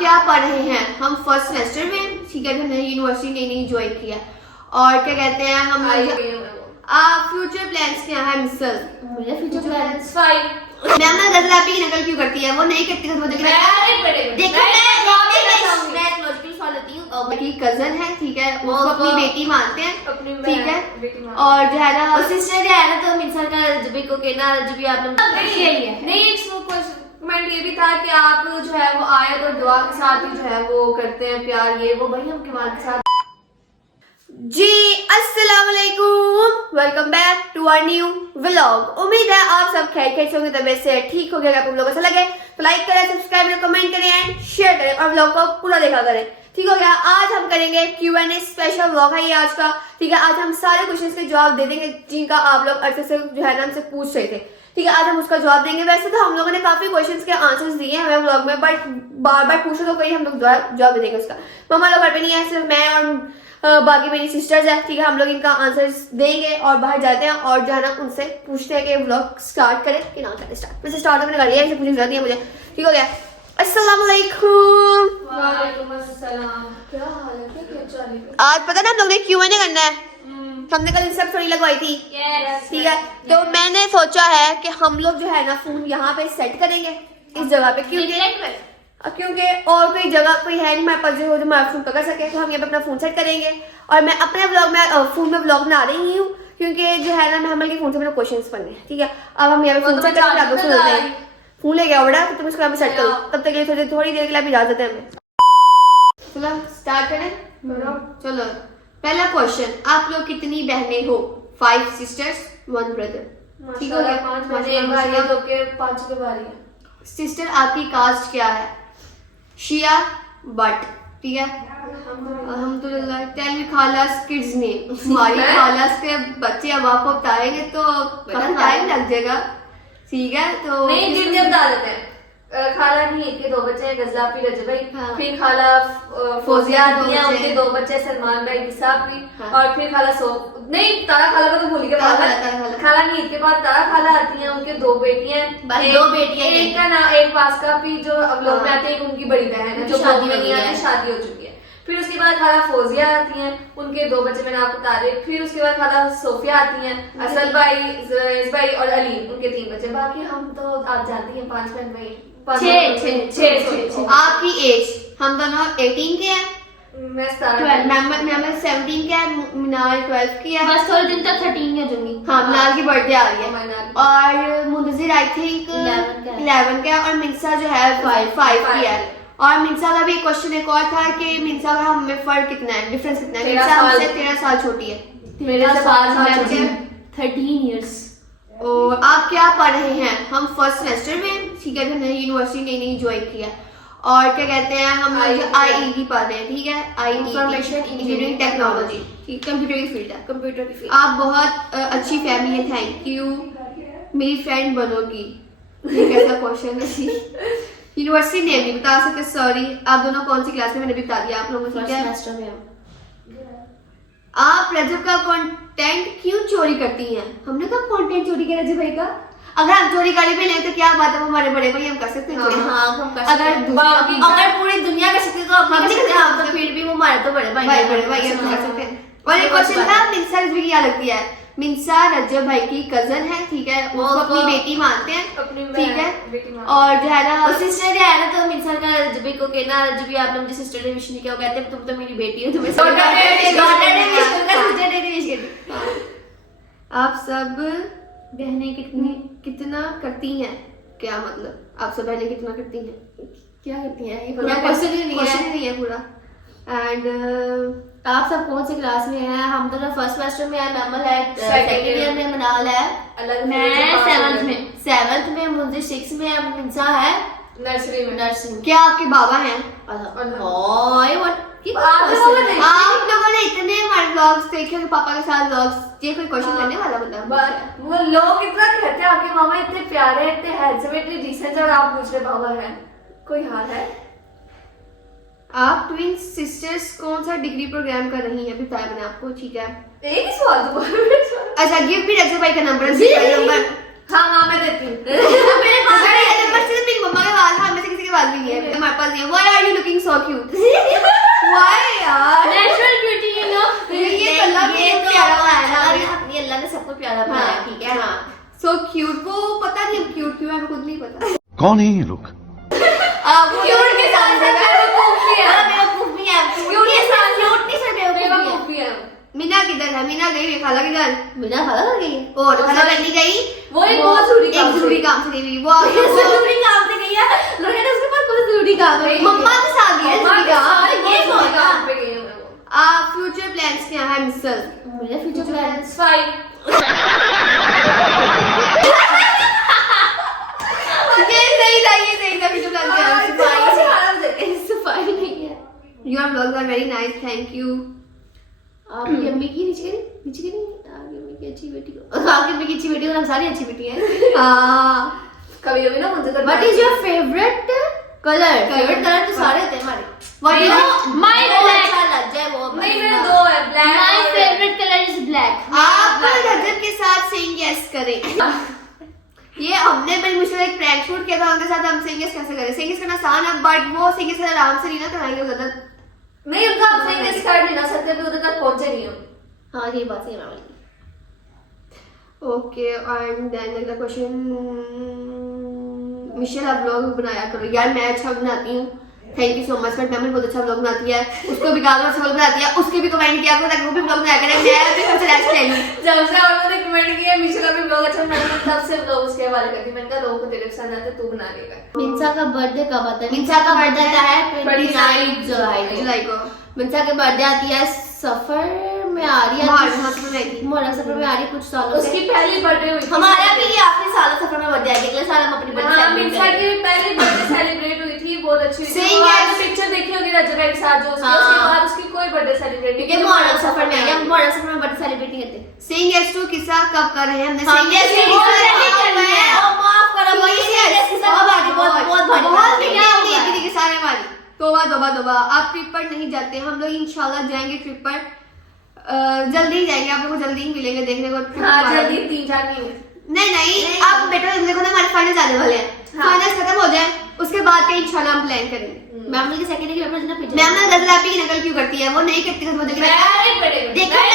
क्या पढ़ रहे हैं? हम फर्स्ट सेमेस्टर में, ठीक है, हमने यूनिवर्सिटी नई ज्वाइन किया और क्या कहते हैं हम फ्यूचर प्लान्स क्या है? मिसल मेरे फ्यूचर प्लान्स 5। मैम ना गजल आपकी की नकल क्यों करती है? वो नहीं करती तो मुझे देखो मैं एक लॉजिकल सवाल लेती हूँ। मेरी कजन है, ठीक है, उसको अपनी बेटी मानते हैं, ठीक है, और जो है ना सिस्टर जो है ना, तो मिसाल का रजबी को कहना रजबी आपने नहीं कमेंट ये भी था कि आप जो है वो आयत और दुआ के साथ ही जो है वो करते हैं प्यार, ये वो भाई हम किमान के साथ। जी अस्सलाम वालेकुम, welcome back to our new vlog. उम्मीद है आप सब खैरियत से होंगे, तबीयत से ठीक हो गया। आप लोगों को अच्छा लगे तो लाइक करें, सब्सक्राइब करें, कमेंट करें एंड शेयर करें और व्लॉग को पूरा देखा करें, ठीक हो गया। आज हम करेंगे Q&A स्पेशल व्लॉग है ये आज का, ठीक है। आज हम सारे क्वेश्चंस के जवाब दे देंगे जिनका आप लोग अरसे से जो है ना हमसे पूछ रहे थे, ठीक है। आज हम उसका जवाब देंगे। वैसे तो हम लोगों ने काफी क्वेश्चंस के आंसर्स दिए हैं हमें व्लॉग में, बट बार बार पूछो तो कहीं हम लोग जवाब दे देंगे उसका। मम्मा लोग घर पे नहीं है, सिर्फ मैं और बाकी मेरी सिस्टर्स है, ठीक है। हम लोग इनका आंसर्स देंगे और बाहर जाते हैं और जो है ना उनसे पूछते हैं कि व्लॉग स्टार्ट करें कि ना करें। स्टार्ट वैसे स्टार्ट मैंने कर लिया, इसे पूछने की जरूरत नहीं है मुझे, ठीक हो गया। अस्सलाम वालेकुम। वालेकुम अस्सलाम। क्या हाल है? क्या चल रही है? आज पता ना हम लोग ने Q&A करना है, हमने कल इंस्टा स्टोरी लगवाई थी, ठीक है। तो मैंने सोचा है कि हम लोग जो है ना फोन यहाँ पे सेट करेंगे इस जगह पे, क्योंकि और कोई जगह कोई है नहीं हमारे पास जो हमारा फोन पकड़ सके, तो हम यहाँ पे अपना फोन सेट करेंगे। और मैं अपने व्लॉग में फोन में व्लॉग बना रही हूँ क्योंकि जो है ना मैं हमारे फोन से मेरे क्वेश्चन पढ़ने, ठीक है। अब हम यहाँ पे फोन सेट करेंगे, आप लोग सुन लेते हैं। फोन ले गया बड़ा, तो तुम इसको यहाँ पे सेट करो, तब तक ये थोड़ी देर के लिए इजाजत है हमें। चलो स्टार्ट करें, चलो। पहला क्वेश्चन, आप लोग कितनी बहनें हो? 5 sisters 1 brother, ठीक हो गया। 5 मुझे एक भाई है, 2 के 5 के भाई है। सिस्टर आपकी कास्ट क्या है? शिया बट, ठीक है। अल्हम्दुलिल्लाह। टेल मी खालास किड्स नेम। हमारी खालास के बच्चे अब आपको बताएंगे तो काफी टाइम लग जाएगा, ठीक है। तो नहीं जिन बता देते हैं। खाला नहीं के 2 बच्चे हैं, गजला पी रजब भाई, हाँ। फिर खाला फौजिया आती है, उनके 2 बच्चे सलमान भाई किसाबी, हाँ। और फिर खाला नहीं तारा खाला को तो भूल गए, खाला नहीं के बाद तारा खाला आती है, उनके 2 बेटियां, 2 बेटियां, एक का नाम एक वास्का भी जो अब लोग में आते हैं, उनकी बड़ी बहन है जो शादी में नहीं आती, शादी हो चुकी है। फिर उसके बाद खाला फौजिया आती हैं, उनके 2 बच्चे मैंने आपको बता दिए। फिर उसके बाद खाला सोफिया आती हैं, असल भाई, जुरैज भाई और अली, उनके 3 बच्चे। बाकी हम तो आप जानती हैं 5 बहन भाई, 6। आपकी एज? हम दोनों 18 के हैं, मैं 17 के है, मिनाल 12 की है। बस थोड़े दिन तक 13 की हो जाऊंगी। हाँ, मिनाल की बर्थडे आ रही है। और मुंतजिर आई थिंक 11 का है और मिंसा जो है 5 की है। और मिंसा का भी क्वेश्चन एक और था कि मिंसा का हम में फर्क कितना है, डिफरेंस कितना है? मिंसा हमसे 13 साल छोटी है, मेरे से 5 साल छोटी है। 13 years। और आप क्या पढ़ रहे हैं? हम फर्स्ट सेमेस्टर में, ठीक है, हमने यूनिवर्सिटी नई ज्वाइन किया और क्या कहते हैं हम IET पढ़ रहे हैं, ठीक है। IET इंफॉर्मेशन इंजीनियरिंग टेक्नोलॉजी, ठीक, कंप्यूटर की फील्ड है, कंप्यूटर की फील्ड। आप बहुत अच्छी फैमिली है, थैंक यू, मेरी फ्रेंड बनोगी। ये कैसा क्वेश्चन है? यूनिवर्सिटी नेम नहीं बता सकते, सॉरी। आप दोनों कौन सी क्लास में? मैंने भी बता दिया आप लोगों को, ठीक है। सेमेस्टर में आप रजब का कंटेंट क्यों चोरी करती हैं? हमने कब कंटेंट चोरी किया रजब भाई का? अगर हम चोरी कर भी लें तो क्या बात है, हमारे बड़े भाई हम कर सकते हैं चोरी। हाँ हम कर सकते अगर अगर पूरी दुनिया कर सकती है तो हम कर सकते हैं, तो फिर भी वो हमारे तो बड़े भाई बड़े भाई हम कर सकते हैं। और एक क्वेश्चन था, मिंसा रजबी की क्या लगती है? मिंसा रजब भाई की कजन है, ठीक है, उसको अपनी बेटी मानते हैं, ठीक है। और जो है ना सिस्टर जो है ना, तो मिसाल का रजबी को कहना रजबी आपने मुझे सिस्टर ने विश नहीं किया, कहते हैं तुम तो मेरी बेटी हो, तुम्हें आप सब बहनें कितना करती हैं? क्या मतलब आप सब बहनें कितना करती हैं? क्या करती हैं? ये क्वेश्चन ही नहीं है पूरा। एंड आप सब कौन सी क्लास में हैं? हम तो फर्स्ट सेमेस्टर में है, नॉर्मल है, सेकंड ईयर में मनाल है, मैं 7th में, मुझे 6 में है, मिंसा है नर्सरी में। क्या आपके बाबा हैं? आप लोगों ने इतने हमारे व्लॉग्स देखे कि पापा के साथ व्लॉग्स, ये कोई क्वेश्चन करने वाला मतलब? वो लोग इतना कहते हैं आपके मामा इतने प्यारे, इतने हैंडसम, इतने डिसेंट, और आप पूछ रहे बाबा है, कोई हाल है? आप ट्विन सिस्टर्स कौन सा डिग्री प्रोग्राम कर रही हैं? अभी बताया मैंने आपको, ठीक है। एक ही सवाल तो अच्छा, गिव मी रजब भाई का नंबर। हाँ मैं देती हूँ। मेरे पास नंबर सिर्फ मेरी मम्मा के पास है, हमें से किसी के के पास भी नहीं है, हमारे पास नहीं है। Why are you looking so cute? Why यार? Natural beauty you know. ये कलर ये तो तो प्यारा बनाया ना। अपनी अल्लाह ने सबको प्यारा बनाया, हाँ, ठीक है। हाँ So cute, वो पता नहीं अब क्यूट क्यों है, हमें खुद नहीं पता। कौन है ये लोग? क्यूट के साथ साथ बेवकूफ भी है। बेवकूफ भी है, क्यूट के साथ क्यूट नहीं सर बेवकूफ भी है। मीना किधर है? मीना गई है खाला के घर, बिना खाला कर गई है। और खाला करने गई। वो एक बहुत जरूरी काम एक जरूरी काम से गई वो जरूरी काम से गई है, लोगों ने उसके पास कोई जरूरी काम है। मम्मा के साथ गई है मम्मा जरूरी के काम। साथ ये बहुत कौन काम है? पे गए हैं वो। फ्यूचर प्लान्स क्या है मिस्टर? मेरा फ्यूचर प्लान फाइन। ये सही था फ्यूचर प्लान क्या है? सफाई नहीं है। Your vlogs are very nice, thank you. आपकी अम्मी की नीचे करी आपकी अम्मी की अच्छी बेटी को, आपकी अम्मी की अच्छी बेटी को, हम सारी अच्छी बेटी हैं। हाँ, कभी कभी ना मुझे तो what is your favourite colour? Favourite colour तो सारे थे हमारे। What is माय वो ब्लैक। अच्छा लग जाए वो। नहीं मेरे दो है, black my favourite colour is black. आप रजत के साथ saying yes करें। ये हमने बड़ी मुश्किल एक प्रैंक शूट किया था उनके साथ, हम saying yes कैसे करें? saying yes करना आसान है, बट वो saying yes आराम से नहीं ना कराएंगे ज्यादा। नहीं उनका आप सही में स्टार्ट नहीं ना सकते, भी उधर तक पहुंचे नहीं हो। हाँ ये बात सही है मैम। ओके एंड देन अगला क्वेश्चन, मिशेल आप व्लॉग बनाया करो। यार मैं अच्छा बनाती हूँ, thank you so much. But मैं बहुत अच्छा व्लॉग बनाती है, उसको भी गाना अच्छा व्लॉग बनाती है, उसके भी कमेंट किया करो ताकि वो भी व्लॉग बनाया करे, मैं भी सबसे रेस्ट ले लूँ। जब से उन्होंने कमेंट किया मिशेल का भी ब्लॉग अच्छा बनाना, तब से ब्लॉग उसके हवाले करती। मैंने कहा लोगों को तेरे पसंद आते तू बना देगा। मिंसा का बर्थडे कब आता है? मिंसा का बर्थडे birthday आता है 29 जुलाई को। जुलाई को मिंसा के बर्थडे आती है सफर में आ रही है, मुहर्रम सफर में आ रही है कुछ सालों से। उसकी पहली बर्थडे हुई थी। हमारा भी ये आखिरी साल सफर में बर्थडे आएगी, अगले साल हम अपनी बर्थडे हाँ, सेलिब्रेट मिंसा करेंगे। की पहली बर्थडे सेलिब्रेट हुई थी, बहुत अच्छी हुई थी। सही वो है। आपने पिक्चर देखी होगी रजत के साथ जो उसकी, हाँ। उसके बाद उसकी कोई बर्थडे सेलिब्रेट नहीं क्योंकि मुहर्रम सफर में आई है, मुहर्रम सफर में बर्थडे सेलिब्रेट नहीं करते। saying yes to किस्सा कब कर रहे हैं? हमने हाँ, saying yes ये to बहुत किस्सा पहले कब करनी है? है। और माफ करो, तो ये yes, yes, किस्सा बहुत भारी, बहुत भारी। बहुत क्या हुआ है? के सारे हमारी तोबा। आप ट्रिप पर नहीं जाते, हम लोग इंशाल्लाह जाएंगे ट्रिप पर, जल्दी ही जाएंगे, आप लोगों को जल्दी ही मिलेंगे देखने को trip हाँ हमारा। जल्दी 3-4 नहीं हुए। नहीं आप बेटा देखो ना, हमारे फाइनल जाने वाले हैं, हाँ। फाइनल खत्म हो जाए उसके बाद का इंशाल्लाह हम प्लान करेंगे। मैम के सेकंड के पेपर ना पिछले मैम ना गजल आपी की नकल क्यों करती है? वो नहीं करती खत्म हो जाएगी। देखो मैं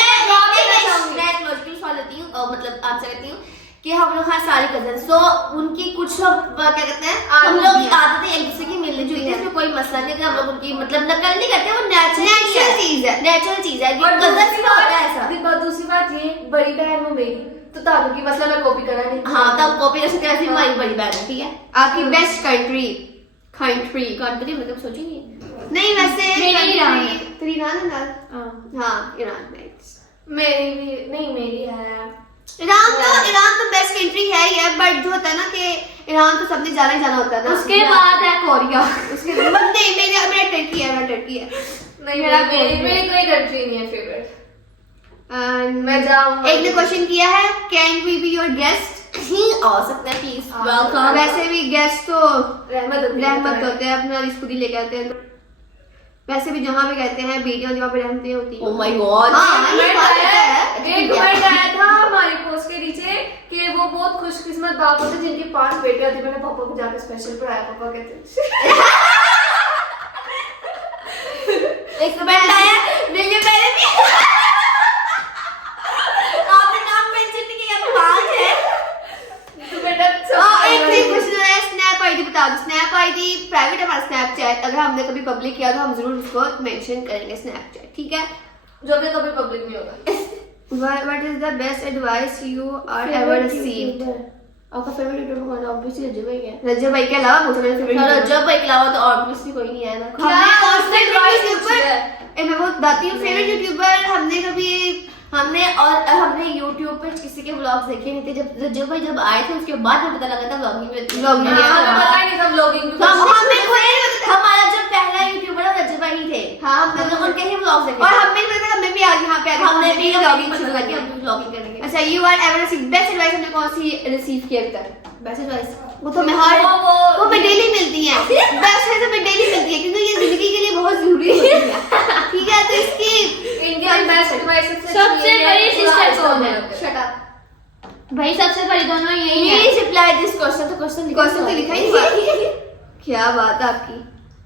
एक लॉजिकल सवाल लेती हूँ, मतलब आपसे कहती हूँ कि हम लोग हाँ सारे कजन, सो उनकी कुछ क्या कहते हैं, हम लोग की आदतें एक दूसरे की मिलने जुलती है, इसमें कोई मसला नहीं है कि हम लोग उनकी मतलब नकल नहीं करते, वो नेचुरल चीज है, नेचुरल चीज है। और कजन से होता है ऐसा। दूसरी बात ये, बड़ी बहन वो मेरी, तो ताबू की मसला मैं कॉपी करा नहीं। हाँ तब कॉपी कर सकते हैं, ऐसी हमारी बड़ी बहन है, ठीक है। आपकी बेस्ट कंट्री कंट्री मतलब सोची नहीं है। नहीं वैसे मेरी ईरान है। तेरी ईरान है ना? हाँ ईरान नेक्स्ट। मेरी भी नहीं, मेरी है ईरान तो बेस्ट कंट्री है ही है, बट जो होता है ना कि ईरान तो सबने जाना ही जाना होता है ना। उसके बाद है कोरिया। उसके नहीं मेरा टर्की है। नहीं, मेरा मेरी कोई कंट्री नहीं है फेवरेट। And मैं जाऊंगा। एक ने क्वेश्चन किया है, can we be your guest? आ सकते हैं प्लीज, वेलकम। वैसे भी गेस्ट तो रहमत होती होते हैं, अपना रिस्क खुद ही लेके आते हैं। वैसे भी जहाँ भी कहते हैं बेटियां जहाँ पे रहमतें होती हैं। Oh my God। हाँ, ये बात है। एक कमेंट आया था हमारे पोस्ट के नीचे कि वो बहुत खुशकिस्मत बाप होते जिनकी 5 बेटियां थी। मैंने पापा को जाकर स्पेशल पढ़ाया, पापा कहते एक कमेंट आया मिलने पहले भी आपने नाम मेंशन नहीं किया, 5 है। तो बेटा एक क्वेश्चन है, स्नैप आईडी बता दो। स्नैप आईडी प्राइवेट है हमारा स्नैपचैट, अगर हमने कभी पब्लिक किया तो हम जरूर उसको मेंशन करेंगे स्नैपचैट, ठीक है? जो कि कभी पब्लिक नहीं होगा। What is the best advice you are ever received? आपका फेवरेट यूट्यूबर कौन है? ऑब्वियसली रजब भाई है। रजब भाई के अलावा मुझे मेरा फेवरेट रजब भाई के अलावा तो ऑब्वियसली कोई नहीं है ना। क्या उसने advice पूछी है? मैं वो बताती हूँ फेवरेट यूट्यूबर हमने YouTube पे किसी के व्लॉग्स देखे नहीं थे, जब रजब भाई जब आए थे उसके बाद हमें पता लगा था व्लॉगिंग में Vlogging में। हाँ, हमें पता ही नहीं था vlogging भी तो कुछ। हमारा जो पहला यूट्यूबर रजब भाई ही थे। हाँ, हम लोग उनके ही व्लॉग्स देखे और थे। हमें भी आज यहाँ पे आके हमने भी व्लॉगिंग शुरू शुरू कर कर दिया। हम भी व्लॉगिंग करेंगे। अच्छा, you are ever receive best advice हमने कौन सी रिसीव किया अभी तक? वैसे गाइस वो तो मैं हर वो- वो मैं डेली मिलती है, बेस्ट है तो मैं डेली मिलती है क्योंकि ये जिंदगी के लिए बहुत जरूरी होती है, ठीक है? तो इसकी इनके बेस्ट एडवाइस सबसे बड़ी सिस्टर कौन है? शट अप भाई सबसे बड़ी दोनों यही है। प्लीज रिप्लाई दिस क्वेश्चन, तो क्वेश्चन क्वेश्चन तो लिखा ही नहीं हुआ। क्या बात है आपकी?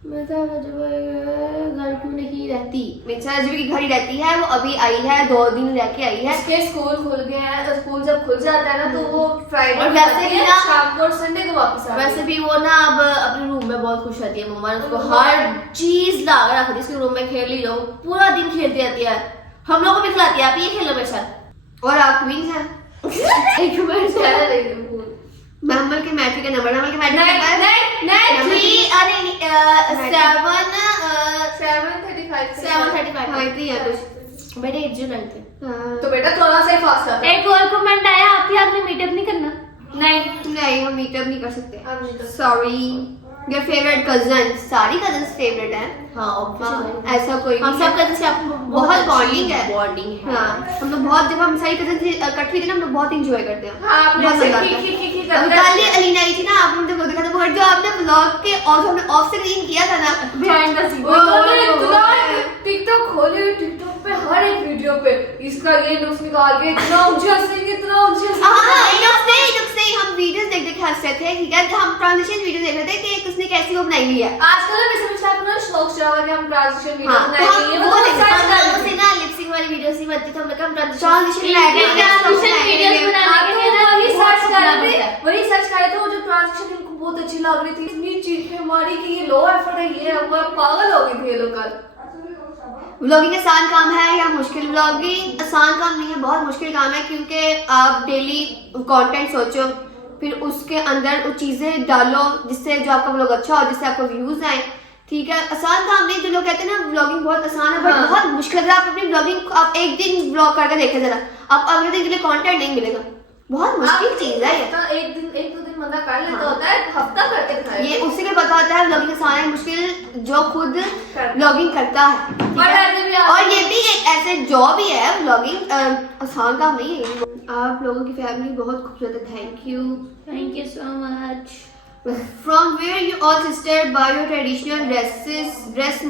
मिर्जा घर क्यों नहीं रहती? मिर्जा रजबी की घर ही रहती है, वो अभी आई है, 2 दिन रह के आई है। इसके स्कूल खुल गए हैं, तो स्कूल जब खुल जाता है ना तो वो फ्राइडे और वैसे भी ना शाम को और संडे को वापस आती है। वैसे भी वो ना अब अपने रूम में बहुत खुश रहती है। मम्मा ने उसको हर चीज ला कर रख दी इसके रूम में, खेल ली जाओ, पूरा दिन खेलती रहती है। हम लोग को भी खिलाती है, आप ये खेलो मेरे साथ। और आप क्वीन हैं। एक मिनट चला रही महमल के मैट्रिक का नंबर, महमल के मैट्रिक नहीं, का नहीं, नहीं, 3 अरे 7:35 नहीं है कुछ। मेरे 8 जुलाई थे। हाँ। तो बेटा थोड़ा सा ही फास्ट आता है। एक और कमेंट आया, आपने मीटअप नहीं करना? नहीं, हम मीटअप नहीं कर सकते। हम नहीं कर सॉरी। योर फेवरेट कजन, सारी कजन्स फेवरेट हैं। हाँ obviously। ऐसा कोई हम नहीं सब कजन से आपको बहुत bonding है। बॉन्डिंग है। हाँ, हम लोग बहुत, जब हम सारी कजन इकट्ठी थी ना, हम लोग बहुत इंजॉय करते हैं। हाँ, आप बहुत जैसे मजा खी- आता खी- खी- खी है। करते अभी कल हैं। ही अलीना आई थी ना, आपने मुझे वो देखा था, वो जो आपने व्लॉग के और हमने ऑफ स्क्रीन किया था ना, Behind the scenes। टिकटॉक खोले, टिकटॉक पे हर एक वीडियो पे इसका ये नुक्स निकाल के इतना ऊंचे हंसेंगे, इतना ऊंचे हाँ, इनुक्स से हम वीडियोस देख देख के हंस रहे थे, ठीक है? तो हम ट्रांजिशन वीडियो देख रहे थे कि किसने कैसी वो बनाई हुई है। आजकल ना मिस्टर मिस्टर अपना शौक चढ़ा हुआ कि हम ट्रांजिशन वीडियो हाँ, बनाएंगे, तो ये हम वो वो सर्च हम कर लोगों से ना लिपसिंग वाली वीडियोस ही बनती थी, हम लोग हम Transition वीडियोस बनाने हाँ, के तो लिए ना वही सर्च कर रहे बहुत थे, वही सर्च कर रहे थे। वो जो ट्रांजिशन इनको बहुत अच्छी लग रही थी, इतनी चीखें मारी कि ये लो एफर्ट है, ये है, वो है, पागल हो गई थी ये लोग कल। व्लॉगिंग आसान काम है या मुश्किल? व्लॉगिंग आसान काम नहीं है, बहुत मुश्किल काम है, क्योंकि आप डेली कंटेंट सोचो, फिर उसके अंदर वो चीजें डालो जिससे जो आपका व्लॉग अच्छा हो, जिससे आपको व्यूज आए, ठीक है? आसान काम नहीं। जो लोग कहते हैं ना व्लॉगिंग बहुत आसान है, बट हाँ। बहुत मुश्किल। अगर आप अपनी व्लॉगिंग आप एक दिन व्लॉग करके देखें जरा, आप अगले दिन के लिए कंटेंट नहीं मिलेगा। बहुत मुश्किल चीज है ये। तो एक दो दिन बंदा कर लेता हाँ। होता है, हफ्ता करके दिखाएगा। ये उसी को पता होता है व्लॉगिंग आसान है मुश्किल, जो खुद व्लॉगिंग करता है, ठीक और है? ऐसे भी आप- और ये भी एक ऐसे जॉब ही है व्लॉगिंग, आसान काम नहीं है। आप लोगों की फैमिली बहुत खूबसूरत है, thank you so much. From where you all sister by your traditional dress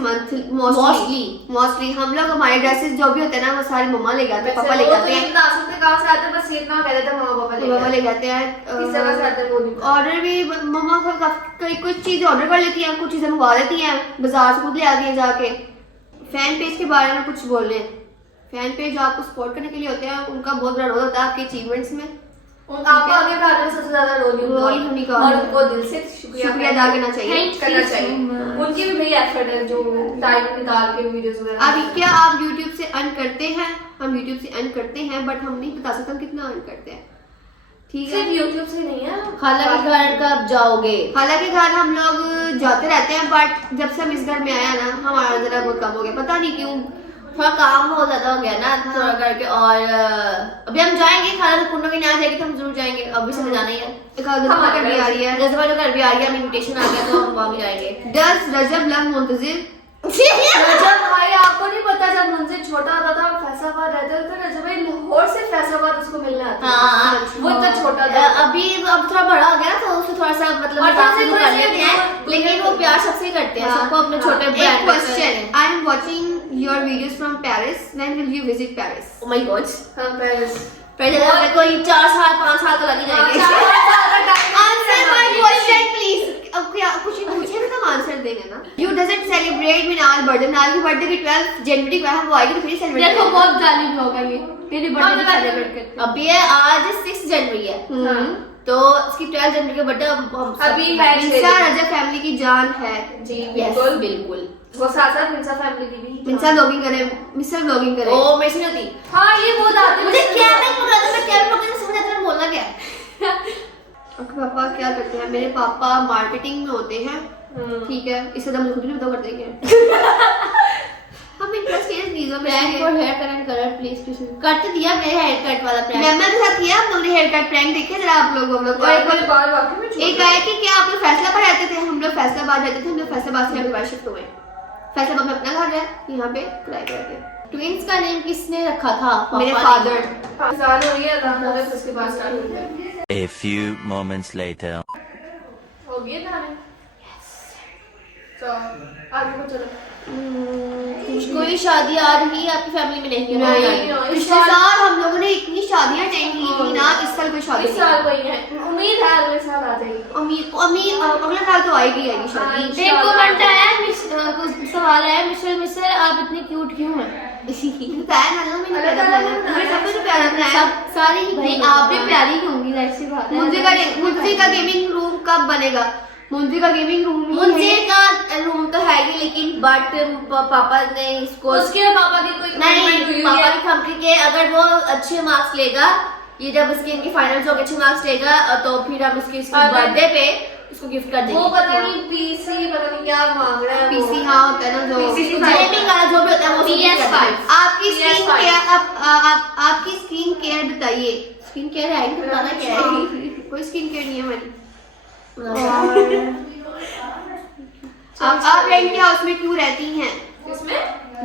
mostly हम लोग, हमारे ड्रेसेस जो भी होते हैं ना, वो सारे मम्मा ले जाते हैं, पापा ले जाते हैं, बता सकते कहाँ से आते हैं, बस ये इतना कह देते हैं मम्मा पापा पापा ले जाते किस जगह से हैं। आते हैं वो नहीं पता। ऑर्डर भी मम्मा को कई कुछ चीजें ऑर्डर कर लेती हैं, कुछ चीजें मंगवा लेती हैं, बाजार से खुद ले आती हैं जाके। फैन पेज के बारे में कुछ बोल रहे हैं। फैन पेज जो आपको सपोर्ट करने के लिए होते हैं, उनका बहुत बड़ा रोल होता है आपके अचीवमेंट्स में। आपको आगे बढ़ाने में सबसे ज्यादा रोल रोल ही उनका और है। उनको दिल से शुक्रिया अदा करना चाहिए। Thank करना you so चाहिए। much। उनकी भी भाई एफर्ट है जो टाइम निकाल के वीडियोस वगैरह। अभी क्या आप YouTube से अर्न करते हैं? हम YouTube से अर्न करते हैं, बट हम नहीं बता सकते हम कितना अर्न करते हैं, ठीक है? सिर्फ यूट्यूब से नहीं है। हालांकि घर कब जाओगे? हालांकि घर हम लोग जाते रहते हैं, बट जब से हम इस घर में आया ना, हमारा जरा बहुत कम हो गया, पता नहीं क्यों। थोड़ा काम बहुत ज्यादा हो गया ना थोड़ा करके। और अभी हम जाएंगे, खाना तो पूर्ण भी नहीं आ जाएगी तो हम जरूर जाएंगे, अभी से जाना ही है। एक आध घर भी आ रही है। जैसे जो घर भी आ रही है, इनविटेशन आ गया तो हम वहाँ भी जाएंगे। Does Recep love मुंतजिर? रजब भाई आपको नहीं पता, जब मुझसे छोटा होता था फैसलाबाद रहते थे, रजब भाई लाहौर से फैसलाबाद उसको मिलने आता था। हाँ, वो इतना छोटा था। अभी अब थोड़ा बड़ा हो गया ना, तो उससे थोड़ा सा मतलब और मजाक सबसे भी कर थोड़ा लेते हैं, सा- लेकिन वो प्यार सबसे ही करते हैं, सबको अपने छोटे एक brand question, I am watching your videos from Paris, when will you visit Paris? Oh my God, हाँ, पेरिस। पहले कोई 4 साल 5 साल तो लग ही जाएंगे। Answer my question please. अब क्या कुछ पूछे तो हम आंसर देंगे ना। You doesn't celebrate Minal birthday? Minal की बर्थडे की 12 जनवरी को है, वो आएगी तो फिर सेलिब्रेट देखो बहुत जालिम होगा ये, तेरी बर्थडे सेलिब्रेट करते अभी है, आज 6 जनवरी है, तो इसकी 12 जनवरी के बर्थडे हम अभी है मिंसा रजब फैमिली की जान है। जी यस बिल्कुल। बिल्कुल। वो साथ साथ मिंसा फैमिली की भी मिंसा व्लॉगिंग करे, मिस्टर व्लॉगिंग करे। ओ मेरे से नहीं होती। हाँ, ये बहुत आते मुझे क्या मैं पकड़ा था, मैं क्या पकड़ा था, समझ आता है बोलना क्या है। आपके पापा क्या करते हैं? मेरे पापा मार्केटिंग में होते हैं, ठीक है? इससे तो मुझे खुद भी पता करते हैं। हम इंटरेस्ट है चीजों में। Prank for haircut and colour please please करते दिया मेरे हेयर कट वाला प्रैंक। मैम के साथ किया हम लोग ने हेयर कट प्रैंक, देखे जरा आप लोग। हम लोग और और एक बार वाकई में एक आया कि क्या आप लोग फैसलाबाद रहते थे? हम लोग फैसलाबाद रहते थे, हम लोग फैसलाबाद से यहाँ पे बाहर शिफ्ट हुए। फैसलाबाद में अपना घर है, यहाँ पे किराए पे रहते हैं। ट्विंस का नेम किसने रखा था? मेरे पापा ने। फादर। पाकिस्तान हो रही है, अल्लाह ने उसके बाद स्टार्ट हो गया। A few moments later. हो गया ना? तो आगे को चलो। कोई शादी आ रही है आपकी फैमिली में? नहीं है। नहीं, पिछले साल हम लोगों ने इतनी शादियां अटेंड की थी ना, इस साल कोई शादी इस साल कोई है, उम्मीद है अगले साल आ जाएगी। अगले साल तो आएगी शादी। एक कमेंट आया है, कुछ सवाल है, मिस्टर आप इतने क्यूट क्यों हैं? सारी ही भाई, आप भी प्यारी होंगी, ऐसी बात है। मुंजी का गेमिंग रूम कब बनेगा? मुंजी का गेमिंग रूम मुंजे का रूम तो है ही, लेकिन बट पापा ने इसको, उसके पापा की कोई नहीं, पापा की कंपनी के अगर वो अच्छे मार्क्स लेगा, ये जब उसके इनकी फाइनल्स हो के अच्छे मार्क्स लेगा, तो फिर हम इसके बर्थडे पे इसको गिफ्ट कर देंगे। वो पता नहीं पीसी पता नहीं क्या मांग रहा है। पीसी हाँ होता है ना, जो गेमिंग वाला जो भी होता है वो PS5। आपकी स्क्रीन केयर आपकी स्क्रीन केयर बताइए। स्किन केयर है, बताना क्या है? कोई स्क्रीन केयर नहीं है हमारी। और आप रेंट के हाउस में क्यों रहती हैं? इसमें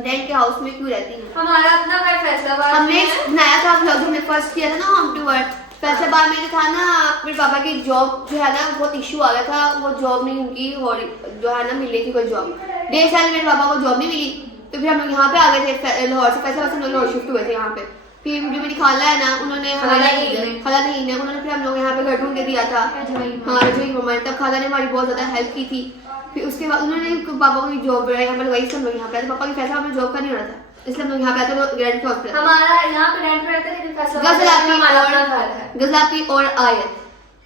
रेंट के हाउस में क्यों रहती हैं? हमारा अपना घर फैसलाबाद हमने में है। बनाया था व्लॉग, हमने फर्स्ट किया था ना होम टूर फैसलाबाद में, जो था ना मेरे पापा की जॉब जो है ना बहुत इशू आ गया था, वो जॉब नहीं उनकी और जो है ना मिल रही थी कोई जॉब। 1.5 साल मेरे पापा को जॉब नहीं मिली, तो फिर हम लोग यहाँ पे आ गए थे लाहौर से, फैसलाबाद से हम लोग लाहौर शिफ्ट हुए थे यहाँ पे। फिर जो मेरी खाला है ना, उन्होंने खाला नहीं है, उन्होंने फिर हम लोग यहाँ पे घर ढूंढ के दिया था। हाँ रजोई मम्मा ने, तब खाला ने हमारी बहुत ज्यादा हेल्प की थी। फिर उसके बाद उन्होंने पापा को जॉब यहाँ पर लगाई, हम लोग यहाँ पे आते। पापा की फैसला में जॉब का नहीं हो रहा था, इसलिए हम लोग यहाँ पे आते तो रेंट के हाउस पे। हमारा यहाँ पे रेंट पे रहते हैं, लेकिन फैसलाबाद में हमारा अपना घर है। गजलापी और आयत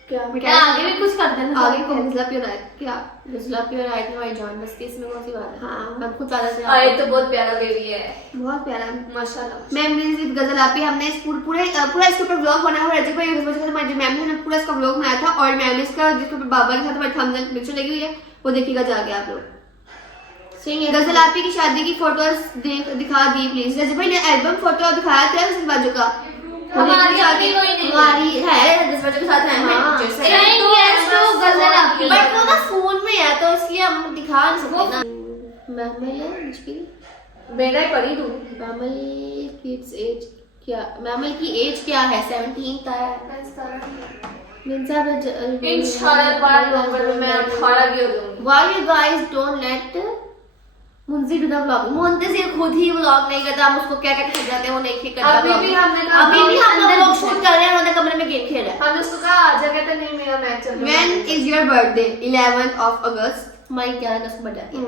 क्या आगे भी कुछ करते हैं? आगे को गजलापी और आयत क्या? गजलापी और आयत में हमारी जान बसती है, इसमें कौन सी बात है? हाँ। हम खुद ज्यादा से और ये तो बहुत प्यारा बेबी है, बहुत प्यारा। माशाल्लाह। मेमोरीज विद गजलापी, हमने इस पूरा इसके ऊपर व्लॉग बना हुआ है। रजब भाई उस वजह से हमारी मेमोरी ने पूरा इसका व्लॉग बनाया था, और मेमोरीज का जिसके ऊपर बाबा के साथ हमारी थंबनेल पिक्चर लगी हुई है, वो देखिएगा जाके आप लोग। गजलापी की शादी की फोटोज दिखा दी प्लीज। रजब भाई ने एल्बम फोटो दिखाया था उसके बाजू का। हमारी शादी कोई नहीं हमारी है, जिस बच्चे के साथ है हाँ। बट वो ना फोन में है, तो इसलिए हम दिखा नहीं सकते ना। मैमल है मुश्किल, बेटा ही पढ़ी तू। मैमल किड्स एज क्या? मैमल की एज क्या है? 17 का है। इंशाल्लाह 12 नवंबर में मैं 18 की हो जाऊंगी। Why you guys don't let मुंजी डू द व्लॉग? मुंजी खुद ही व्लॉग नहीं करता, हम उसको क्या क्या कर जाते हैं वो नहीं करता। अभी भी हमने कहा अभी भी हम लोग व्लॉग शूट कर रहे हैं, उन्होंने कमरे में गेम खेल रहा है। हमने उसको कहा आजा, कहता नहीं मेरा मैच चल रहा है। When is your birthday? 11th of August। हमारी 11 अगस्त बढ़ जाती है,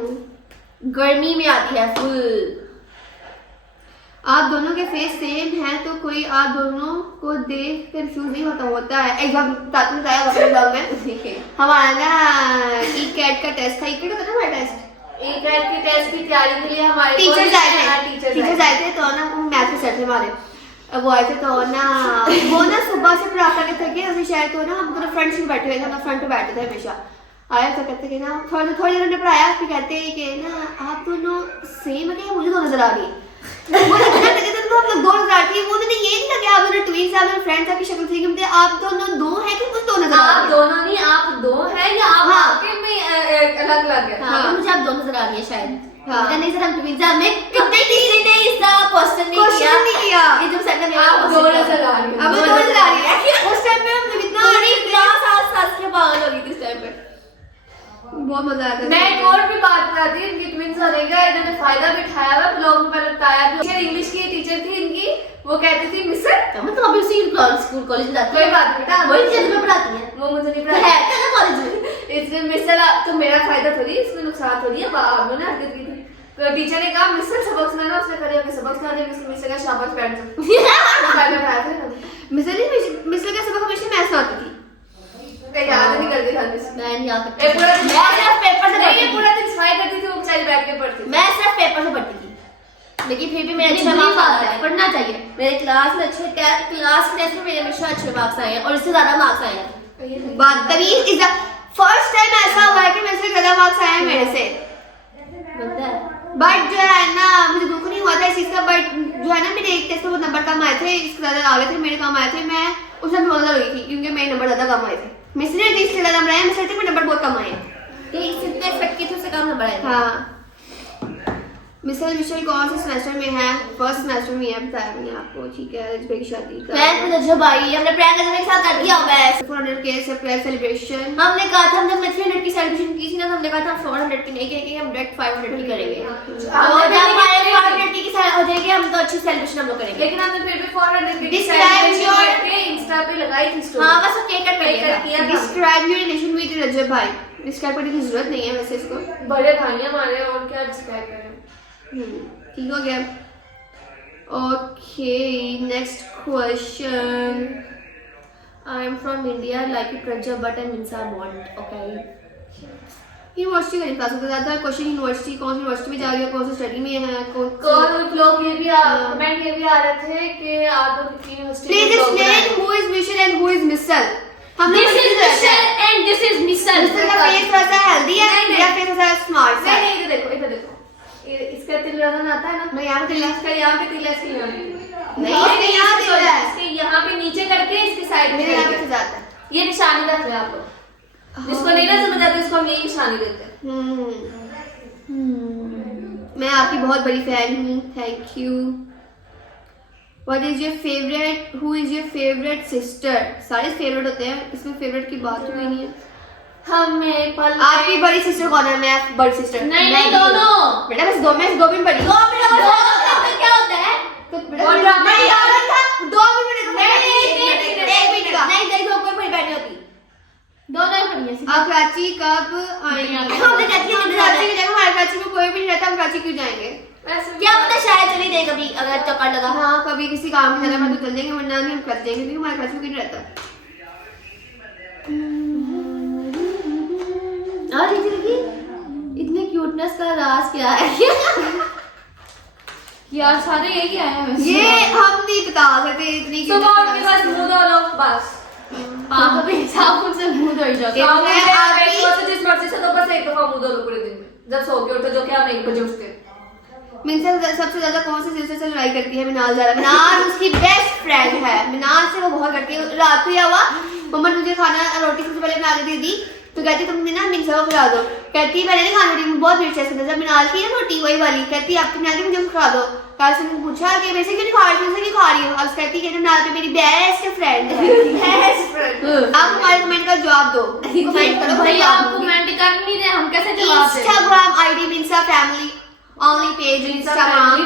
गर्मी में आती है फुल। आप दोनों के फेस सेम है, तो कोई आप दोनों को देख कंफ्यूज नहीं होता है। एग्जाम साथ में आया अपने ब्लॉग में हमारा ना ई-कैट का टेस्ट था। ई-कैट होता है ना हमारा टेस्ट, ई-कैट की टेस्ट की तैयारी के लिए हमारे टीचर्स आए थे तो ना वो मैथ के सर थे हमारे, वो आए थे तो ना वो ना सुबह से पढ़ा करके थे हमें शायद, तो ना हम दोनों फ्रंट में बैठे हुए थे, हम फ्रंट पे बैठे थे हमेशा। आया तो कहते कि ना थोड़ी देर ने पढ़ाया, फिर कहते हैं कि ना आप दोनों सेम है, मुझे तो नजर आ रही है। वो इतना कहते थे तो हम लोग दो नजर आ रही है, वो तो ये नहीं लगे आप दोनों ट्विन्स हैं, आप फ्रेंड्स आपकी शक्ल थी कि आप दोनों दो हैं कि कुछ दो नजर आ आप रही है। दोनों नहीं, आप दो हैं या आप हाँ। वाकई में अलग अलग है? हाँ, मुझे आप दो नजर आ रही है शायद। हाँ। नहीं सर, हम ट्विन्स हैं। हमें किसी ने इसका क्वेश्चन नहीं किया। ये जो सर ने आप दो नजर आ रही है। अब दो नजर आ रही है। उस टाइम पे हम लोग इतना पूरी क्लास आस-पास के पागल हो गई थी इस टाइम पे। बहुत मजा आया था। मैं एक और भी बात बताती हूँ, इनकी ट्विन्स होने का इन्होंने फायदा भी उठाया हुआ। ब्लॉग में मैंने बताया, जो इंग्लिश की टीचर थी इनकी, वो कहती थी मिस्टर, मैं तो अभी उसी स्कूल कॉलेज में जाती कोई बात नहीं बेटा, वही टीचर तुम्हें पढ़ाती है। वो मुझे नहीं है पढ़ाती क्या कॉलेज में? इसमें मिस्टर तो मेरा फायदा थोड़ी, इसमें नुकसान थोड़ी है। हमने हरकत की थी, तो टीचर ने कहा मिस्टर सबक सुनाना, उसने खड़े होकर सबक सुना दिया। मिस्टर का शाबाश बैठ जाओ। मिस्टर का सबक हमेशा मैं सुनाती थी। याद नहीं करती था मिस। मैं नहीं याद ये पूरा दिन मैं सिर्फ पेपर से नहीं, पढ़ती ये थी। पूरा दिन स्माइल करती थी, वो बेचारी बैठ के पढ़ती थी। मैं सिर्फ पेपर से पढ़ती थी, लेकिन फिर भी मेरे अच्छे बुरी मार्क्स बात आते है, हैं। पढ़ना चाहिए। मेरे क्लास में अच्छे क्लास टेस्ट में मेरे हमेशा अच्छे मार्क्स आए हैं, और इससे ज्यादा मार्क्स आए हैं। बदतमीज इज फर्स्ट टाइम ऐसा हुआ है कि मेरे से ज्यादा मार्क्स आए हैं मेरे से। बनता है। बट जो है ना मुझे दुख नहीं हुआ था इस चीज का, बट जो है ना मेरे एक टेस्ट में बहुत नंबर कम आए थे, इसके ज्यादा आ गए थे, मेरे कम आए थे। मैं उस टाइम बहुत ज्यादा लगी थी क्योंकि मेरे नंबर ज्यादा कम आए थे। मिसने 20 से ज्यादा नंबर आए, मिसने में नंबर बहुत कम आए हैं। इससे एक्सपेक्ट किए थे, उससे कम नंबर आए थे। हाँ मिसल मिशेल कौन से सेमेस्टर में है? फर्स्ट सेमेस्टर में है, बताया मैंने आपको, ठीक है। रजबे की शादी का मैं तो जब आई हमने प्रैंक के साथ कर दिया होगा। 400K surprise celebration. हमने कहा था, हम जब 300 की सेलिब्रेशन की थी ना, तो हमने कहा था 400 की नहीं करेंगे, हम डायरेक्ट 500 की करेंगे। और जब हमारे 500 की हो जाएगी, हम तो अच्छी सेलिब्रेशन हम लोग करेंगे। लेकिन हमने फिर भी 400 की Describe your- करके इंस्टा पे लगाई थी स्टोरी। हाँ बस केक कट किया था। डिस्क्राइब योर रिलेशन विद रजब भाई। डिस्क्राइब करने की जरूरत नहीं है वैसे इसको। बड़े भाई हमारे, और क्या डिस्क्राइब करें। ठीक हो गया। Okay, next question. I am from India, like it Rajab, but I'm Minsa Bond. Okay. University का क्लास होता था। क्वेश्चन यूनिवर्सिटी, कौन सी यूनिवर्सिटी में जा रही है, कौन सी स्टडी में है, कौन लोग ये भी कमेंट ये भी आ रहे थे कि आप लोग की university please explain who is Michelle and who is Misal. हम This is Michelle and this is Missal. मिसल का फेस थोड़ा सा हेल्दी है नहीं, या फेस थोड़ा स्मार्ट सा नहीं है? नहीं, इधर देखो इसका तिल रतन आता है ना, मैं यहाँ पे तिल है। इसका यहाँ पे तिल है, इसके यहाँ नहीं, यहाँ तिल है। इसके यहाँ पे नीचे करके इसकी साइड मेरे यहाँ पे जाता है। ये निशानी रख रहे हैं आप लोग। जिसको नहीं ना समझ आता इसको हम यही निशानी देते हैं। मैं आपकी बहुत बड़ी फैन हूँ, thank you. What is your favorite? Who is your favorite sister? सारे फेवरेट होते हैं, इसमें फेवरेट की बात हुई नहीं है। हमें पल आपकी बड़ी सिस्टर कौन है? मैं बड़ी सिस्टर। नहीं, दोनों। बेटा बस दो में बड़ी। दो मिनट क्या होता है? तो बेटा और नहीं, नहीं, याद था, 2 मिनट का। एक मिनट का। नहीं देखो कोई बड़ी बैठी होती। दोनों ही बड़ी हैं। आप कराची कब आएंगे? हमने कराची हम नहीं कराची की जगह हमारे कराची में कोई भी नहीं रहता, हम कराची क्यों जाएंगे? क्या पता शायद चली जाए कभी अगर चक्कर लगा। हाँ, कभी किसी काम की जगह पर तो चल जाएंगे, वरना नहीं हम कर जाएंगे, क्योंकि हमारे कराची में कोई नहीं रहता। और इतने क्यूटनेस का राज क्या है? यार सारे यही आए हैं वैसे। ये हम नहीं बता सकते इतनी सुबह उनके पास मुंह धो लो बस। पापा भी साबुन से मुंह धोई जाता है। शाम में आपकी- फेस वॉश जिस मर्जी से तो बस एक दफा मुंह धो लो पूरे दिन में, जब सो के उठो, जो कि हम 1 बजे उठते हैं। मिनसल सबसे ज्यादा कौन सी सिस्टर से लड़ाई करती है? मिनाल ज़रा। मिनाल उसकी बेस्ट फ्रेंड है, मिनाल से वो बहुत करती है। रात को क्या हुआ, मम्मा ने मुझे खाना रोटी सबसे पहले बना के दे दी, तो कहती तुमने ना मिनसल को खिला दो। कहती मैंने नहीं खानी रोटी, बहुत मिर्च है। जब मिनाल की है रोटी वही वाली, कहती आपकी मिनाल मुझे खिला दो। कल से मैंने पूछा कि वैसे क्यों नहीं खा रही, वैसे क्यों खा रही हो? अब कहती है मिनाल पे मेरी बेस्ट फ्रेंड है। Best friend. आप हमारे कमेंट का जवाब दो, कमेंट करो भाई आप कमेंट कर नहीं रहे, हम कैसे जवाब दें? Instagram ID Minsa family only page Instagram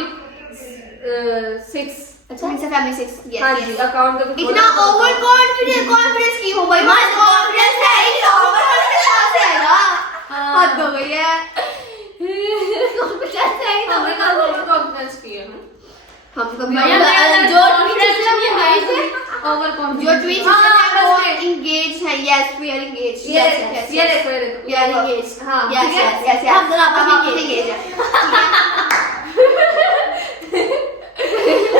6। अच्छा मिनसा फैमिली 6 हाँ यस जी, अकाउंट का इतना ओवर कॉन्फिडेंस की हो भाई? हमारे confidence है ही नहीं, ओवर कॉन्फिडेंस से है ना, हद हो गई है। Confidence है ही तो हमें हमें ओवर कॉन्फिडेंस की है। हम कभी भैया मैं जो confidence है ये है से ओवर जो कॉन्फिडेंस। ट्वीट हाँ, वो बस एंगेज है। Yes we are engage. ये देखो ये देखो। We are engage. हाँ, यस ठीक है? यस यस हम दोनों आपस में हम engaged एंगेज है।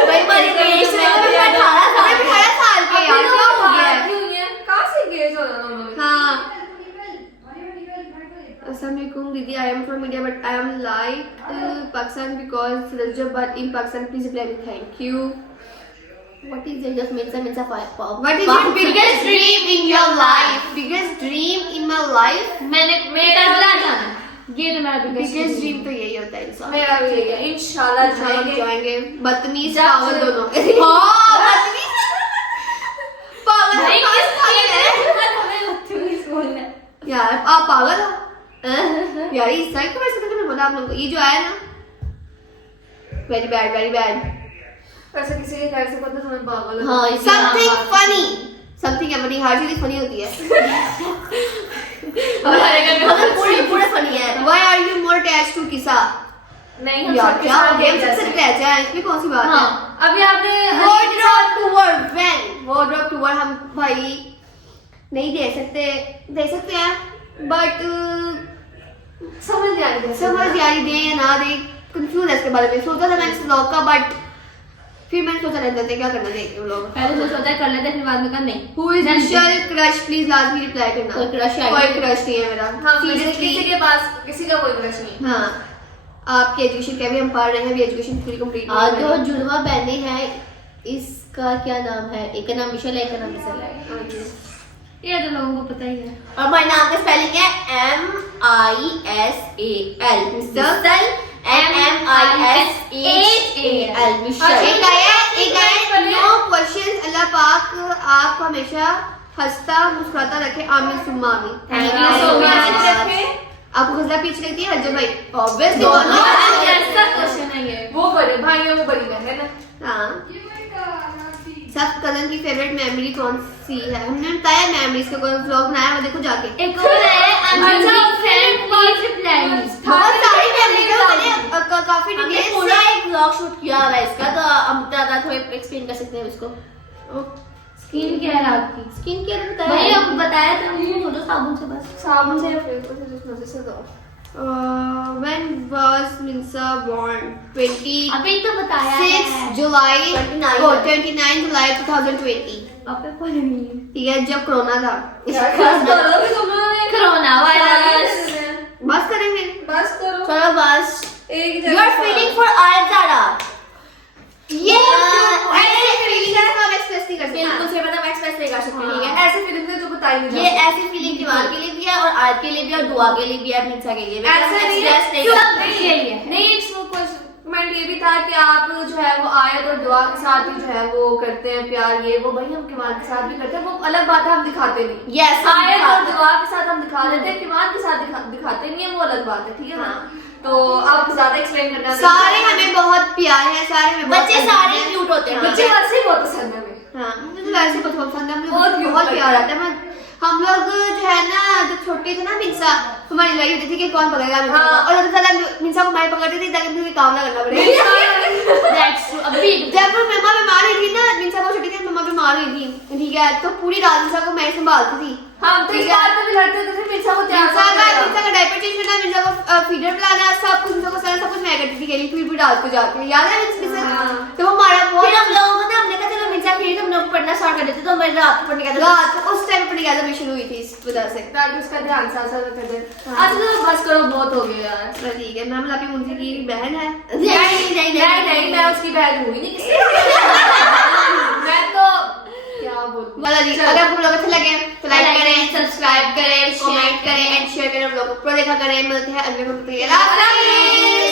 भाई हमारी एज में तो 18 साल अरे 18 साल के यार क्या हो गया है? क्यों है? कहाँ से engage हो रहा दोनों? हाँ। Assalamualaikum दीदी, I am from India but I am like Pakistan because Rajab but in Pakistan please reply me, thank you. What is the age of Minsa 5? What is your biggest dream in your life? Biggest dream in my life? मैंने मेरा बोला जाना ये तो मेरा Biggest dream तो यही होता है इंसान। मेरा भी यही है, इंशाल्लाह इंशाल्लाह जाएंगे। जाएंगे। बदतमीज जब पागल से- दोनों। हाँ बदतमीज पागल नहीं पागल किस है। हमें बदतमीज बोलना है। यार आप पागल हो यार। इस तरह की वैसे तो मैं बोला आप लोगों को, ये जो आया ना वेरी बैड वेरी बैड। वैसे किसी के घर से पता तुम्हें पागल है। हाँ, इसी समथिंग फनी, समथिंग फनी, हर चीज फनी होती है। हमारे घर में मतलब पूरे फनी है। Why are you more attached to किसा? नहीं, हम यार सबके क्या साथ हो गया, हम एक सबसे जैसे हैं। attached है, इसमें कौन सी बात है? हाँ अभी आपने Wardrobe tour when? Wardrobe tour हम भाई नहीं दे सकते हैं, बट समझ नहीं आ रही है। समझ यारी दे या ना दे, कंफ्यूज है इसके बारे में। सोचा था मैंने इस ब्लॉग का, बट फिर मैंने सोचा रहता था क्या करना चाहिए हम लोग। पहले तो सोचा कर लेते फिर बाद में कहा नहीं। Who is Michelle crush? Please लाजमी रिप्लाई करना। कोई crush है कोई नहीं। crush नहीं है मेरा। हाँ, Seriously। किसी के पास किसी का कोई क्रश नहीं। हाँ, आपकी एजुकेशन क्या भी हम पढ़ रहे हैं, अभी एजुकेशन पूरी कंप्लीट आज जो जुड़वा बहने हैं इसका क्या नाम है? एक का नाम मिशेल है, एक का नाम मिशेल है। ये तो लोगों को पता ही है। और हमारे नाम का स्पेलिंग है MISAL। Michelle MMISAL। MISHAL Michelle. एक आया नो क्वेश्चन। अल्लाह पाक आपको हमेशा हंसता मुस्कुराता रखे, आमीन सुम्मा आमीन। Thank you so so much। much। आपको गजला पीछे लगती है हजर भाई? ऑब्वियसली कैसा क्वेश्चन है ये? वो बड़े भाई है, वो बड़ी बहन है। हाँ। सब कजन की फेवरेट मेमोरी कौन सी है? हमने बताया मेमोरीज का कोई व्लॉग बनाया, वो देखो जाके। एक और है अनम्यूजिक फ्रेंड प्लीज रिप्लाई। बहुत सारी मेमोरीज है, मैंने काफी हमने डिटेल्स पूरा से एक व्लॉग शूट किया हुआ है इसका, तो हम दादा थोड़े एक्सप्लेन कर सकते हैं उसको। स्किन केयर आपकी स्किन केयर भाई बताया। आपको बताया तो मुंह धो दो साबुन से बस। साबुन से या फेस वॉश से जिस मर्जी से दो। When was Minsa born? 26 अभी तो बताया है। जुलाई 29 29 जुलाई 2020। आपे पढ़ नहीं है। ठीक है, जब कोरोना था। Corona virus. बस करेंगे। बस करो। चलो बस। एक यू आर फीलिंग फॉर आयत ज़्यादा। ये ऐसे फीलिंग है हम एक्सप्रेस नहीं कर सकते। बिल्कुल सही, मतलब एक्सप्रेस नहीं कर सकते, ठीक है। ऐसे फिल्म में जो बताई नहीं ये जाती। ऐसी फीलिंग दीवार के लिए भी है और आयत के लिए भी और दुआ के लिए भी है, मिर्चा के लिए भी। ऐसा नहीं है, एक्सप्रेस नहीं कर सकते। नहीं इसमें कमेंट ये भी था कि आप जो है वो आयत और दुआ के साथ ही जो है वो करते हैं प्यार, ये वो भाई हम किमार के साथ भी करते हैं, वो अलग बात है, हम दिखाते नहीं। Yes, हम आयत और दिखाते हैं। दुआ के साथ हम दिखा देते हैं, किमार के साथ दिखाते नहीं है, वो अलग बात है, ठीक है ना। हाँ। तो आप ज्यादा एक्सप्लेन करना नहीं सारे चाहते। हमें बहुत प्यार है, सारे हमें बहुत बच्चे पसंद सारे हैं। क्यूट होते हैं। बच्चे वैसे ही बहुत पसंद है हमें। हाँ, मुझे तो वैसे बहुत पसंद है, मुझे बहुत cute बहुत लगता प्यार है। आता है। हम लोग जो है ना, जब छोटे थे ना, मिंसा हमारी लड़ाई होती थी कि कौन पकड़ेगा मिंसा को, हाँ। और सबसे ज्यादा मिंसा को मैं पकड़ती थी ताकि मुझे काम ना करना पड़े। That's true। अभी जब मम्मा बीमार हुई थी ना, मिंसा को छोटी थी, मम्मा बीमार हुई थी, ठीक है, तो पूरी रात मिंसा को मैं संभालती थी। हम तो इस ठीक है। बात पे भी लड़ते थे, फिर मिर्चा को तैयार मिंसा का डायपर चेंज करना, मिंसा को फीडर पिलाना, सब कुछ मिंसा को सारा सब कुछ मैं करती थी, खेली फिर भी रात को जाके, याद है मिंसा? हाँ। तो वो हमारा फिर बहुत हम लोगों को ना हमने कहा चलो मिर्चा खेली, तो हम लोग पढ़ना स्टार्ट कर देते, तो हमारी रात को पढ़ने का था। रात उस टाइम पर ज्यादा शुरू हुई थी इस वजह से। ताकि उसका ध्यान साथ साथ रखते थे। हाँ। अच्छा तो बस करो, बहुत हो गया यार। ठीक है, मैम लापी मुंशी की बहन है। नहीं मैं उसकी बहन हुई नहीं किसी मैं तो क्या बोलूं। वाला जी, अगर आपको लोग अच्छे लगे तो लाइक करें, सब्सक्राइब करें, कमेंट करें एंड शेयर करें, लोगों को देखा करें। मिलते हैं अगले वीडियो में।